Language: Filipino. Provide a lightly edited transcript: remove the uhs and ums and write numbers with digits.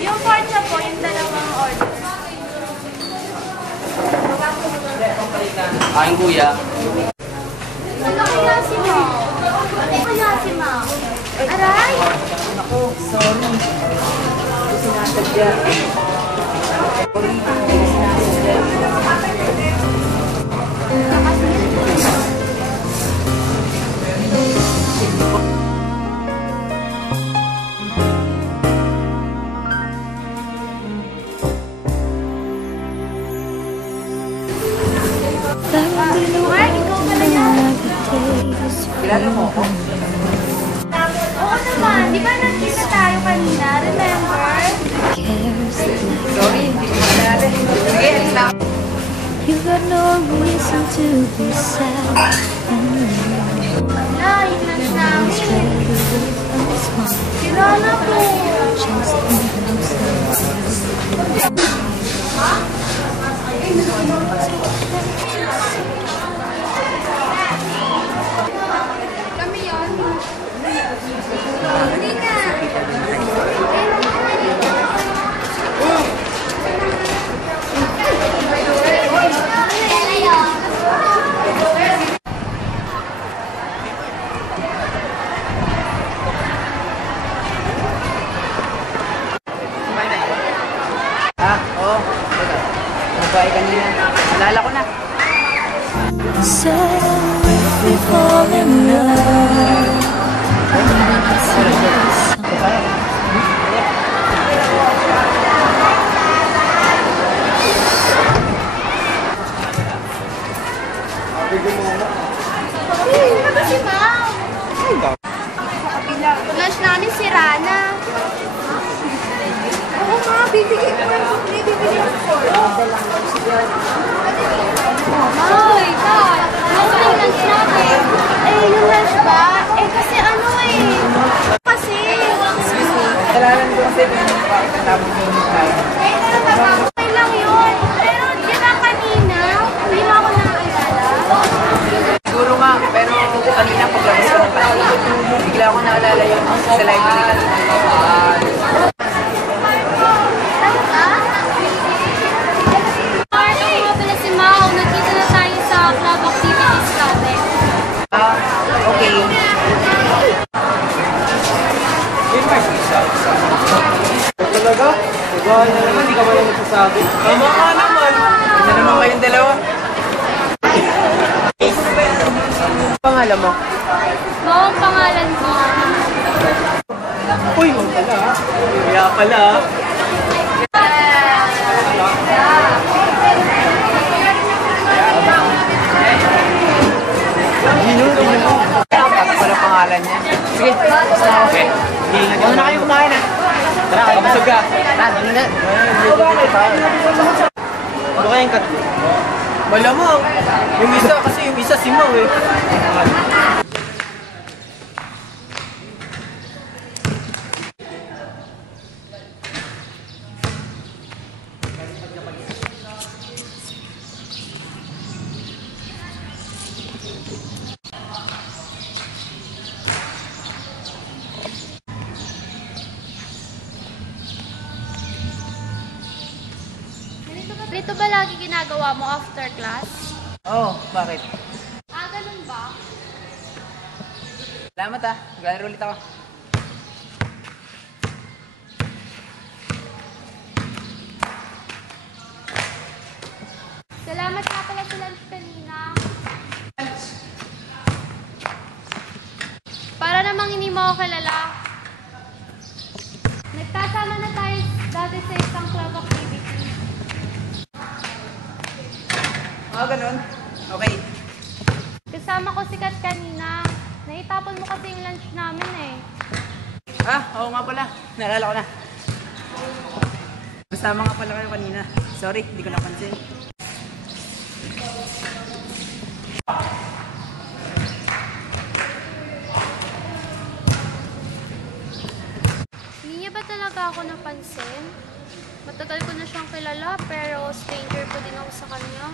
Yung porcha po, yung dalawang order. Kain kuya. Ano kaya si Mao? Ano kaya si Mao? Aray! Ako, sorry. Hindi sinasadya. Sorry, hindi sinasadya. Kilala mo ako? Oo naman, di ba nagkita tayo kanina? Remember? Sorry, hindi ko kilala. Sige, alis na. You got no reason to be sad. Wala, yun lang namin. Kilala ko. Kami yun. Hindi na. Oo. Nagbahay kanina. Nalala ko na. So if we fall in love, Ano si Mao? Lunch namin si Rana. Oo nga, bibigyan ko ng sukli, bibigyan ko. Ay, Dad, ano yung lunch natin? Eh, yung lunch ba? Eh, kasi ano eh. Kasi. Excuse me. Kailangan ko kasi tapos yung tayo. Okay lang yun. Pero, di ba kanina? Hindi mo ako nakakilala. Siguro nga, pero kanina paglabas ko ng kanina, bigla ko naalala yun sa library kanina. Okay. Talaga? Bahay na naman, di ka man nagsasabi. Tama ka naman. Ano naman kayong dalawa? Pangalan mo? Mao ang pangalan ko. Uy, mo pala. Kaya pala. Ano pangalan niya? Sige, basta ako. Okay. Huwag na kayo kumain ah. Tara, kabusog ka. Ano na? Ano kayang kat? Malamang. Yung isa, kasi yung isa si Mau eh. Dito ba lagi ginagawa mo after class? Oo, bakit? Ah, ganun ba? Salamat ah. Maglalaro ulit ako. Salamat nga pala sa lunch kanina. Para namang hindi mo ako kilala. Nagkasama na tayo dati sa isang club activity. Ganun. Okay. Kasi Kasama ko si Kat kanina. Naitapon mo kasi yung lunch namin eh. Oo nga pala. Naalala ko na. Kasama nga pala kayo kanina. Sorry, hindi ko napansin. Hindi niya ba talaga ako napansin? Matagal ko na siyang kilala pero stranger ko din ako sa kanya.